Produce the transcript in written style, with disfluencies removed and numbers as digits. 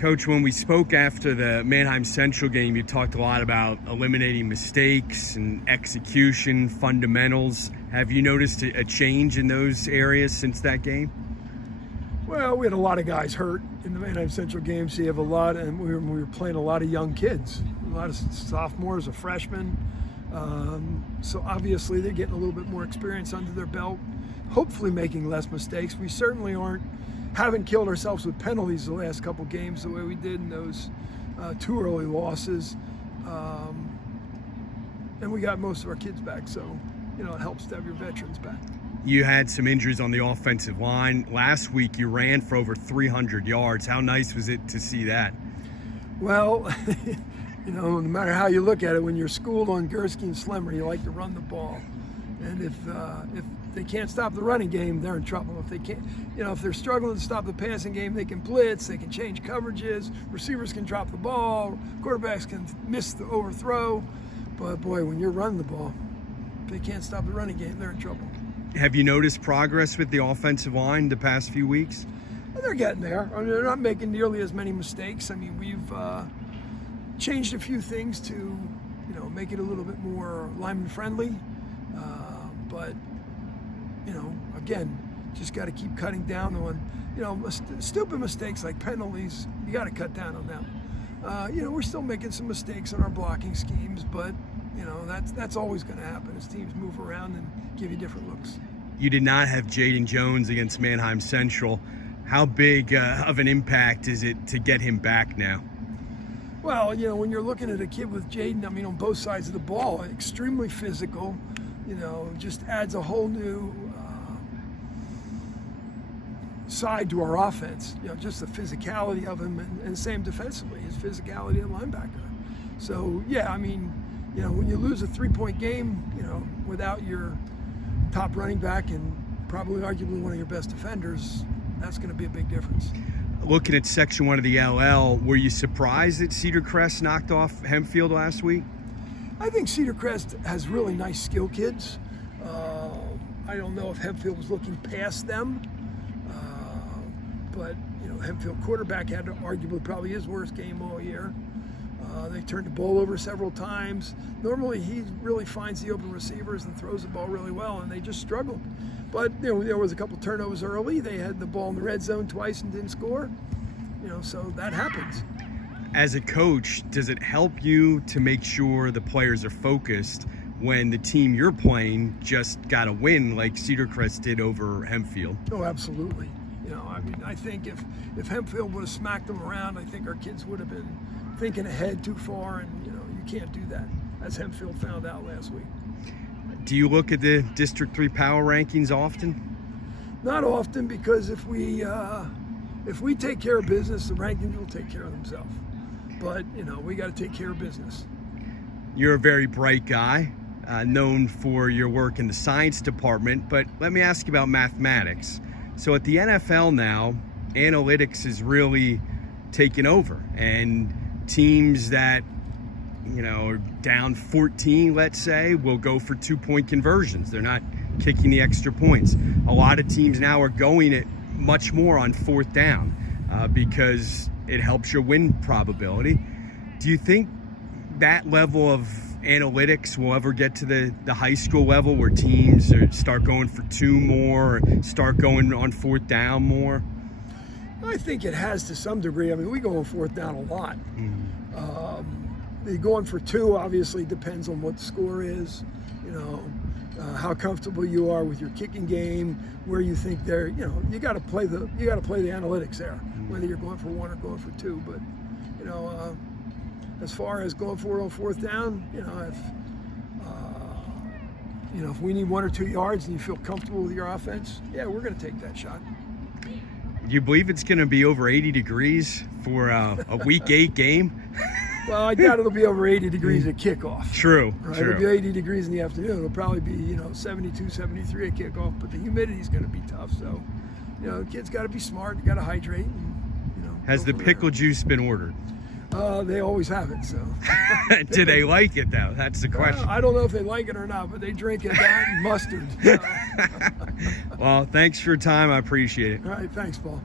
Coach, when we spoke after the Mannheim Central game, you talked a lot about eliminating mistakes and execution, fundamentals. Have you noticed a change in those areas since that game? Well, we had a lot of guys hurt in the Mannheim Central game, so you have a lot, and we were playing a lot of young kids, a lot of sophomores, a freshman. So obviously they're getting a little bit more experience under their belt, hopefully making less mistakes. We certainly haven't killed ourselves with penalties the last couple games the way we did in those 2 early losses. And we got most of our kids back, so it helps to have your veterans back. You had some injuries on the offensive line. Last week you ran for over 300 yards. How nice was it to see that? Well, no matter how you look at it, when you're schooled on Gursky and Slimmer, you like to run the ball. And if they can't stop the running game, they're in trouble. If they can't, if they're struggling to stop the passing game, they can blitz, they can change coverages, receivers can drop the ball, quarterbacks can miss the overthrow. But boy, when you're running the ball, if they can't stop the running game, they're in trouble. Have you noticed progress with the offensive line the past few weeks? Well, they're getting there. They're not making nearly as many mistakes. We've changed a few things to, make it a little bit more lineman friendly. But again, just got to keep cutting down on, stupid mistakes like penalties. You got to cut down on them. We're still making some mistakes in our blocking schemes, but that's always going to happen as teams move around and give you different looks. You did not have Jaden Jones against Mannheim Central. How big of an impact is it to get him back now? Well, when you're looking at a kid with Jaden, on both sides of the ball, extremely physical, just adds a whole new side to our offense. Just the physicality of him, and same defensively, his physicality at linebacker. So, yeah, when you lose a 3-point game, without your top running back and probably arguably one of your best defenders, that's going to be a big difference. Looking at Section 1 of the LL, were you surprised that Cedar Crest knocked off Hempfield last week? I think Cedar Crest has really nice skill kids. I don't know if Hempfield was looking past them, but Hempfield quarterback had arguably probably his worst game all year. They turned the ball over several times. Normally he really finds the open receivers and throws the ball really well, and they just struggled. But there was a couple turnovers early. They had the ball in the red zone twice and didn't score. So that happens. As a coach, does it help you to make sure the players are focused when the team you're playing just got a win like Cedar Crest did over Hempfield? Oh, absolutely. I think if Hempfield would have smacked them around, I think our kids would have been thinking ahead too far, and you can't do that, as Hempfield found out last week. Do you look at the District 3 power rankings often? Not often, because if we take care of business, the rankings will take care of themselves. But we got to take care of business. You're a very bright guy, known for your work in the science department, but let me ask you about mathematics. So at the NFL now, analytics is really taken over, and teams that are down 14, let's say, will go for 2-point conversions. They're not kicking the extra points. A lot of teams now are going it much more on 4th down because it helps your win probability. Do you think that level of analytics will ever get to the high school level where teams start going for 2 more, or start going on 4th down more? I think it has to some degree. We go on 4th down a lot. Going for 2 obviously depends on what the score is, how comfortable you are with your kicking game, where you think they're, you got to play the analytics there, whether you're going for 1 or going for 2. But as far as going for it on 4th down, if we need 1 or 2 yards and you feel comfortable with your offense, yeah, we're going to take that shot. Do you believe it's going to be over 80 degrees for a Week 8 game? Well, I doubt it'll be over 80 degrees at kickoff. True, right? True. It'll be 80 degrees in the afternoon. It'll probably be, 72, 73 at kickoff, but the humidity's going to be tough. So, the kids got to be smart. They got to hydrate. And, Has the pickle juice been ordered? They always have it, so. Do they like it, though? That's the question. I don't know if they like it or not, but they drink it, that and mustard. Well, thanks for your time. I appreciate it. All right, thanks, Paul.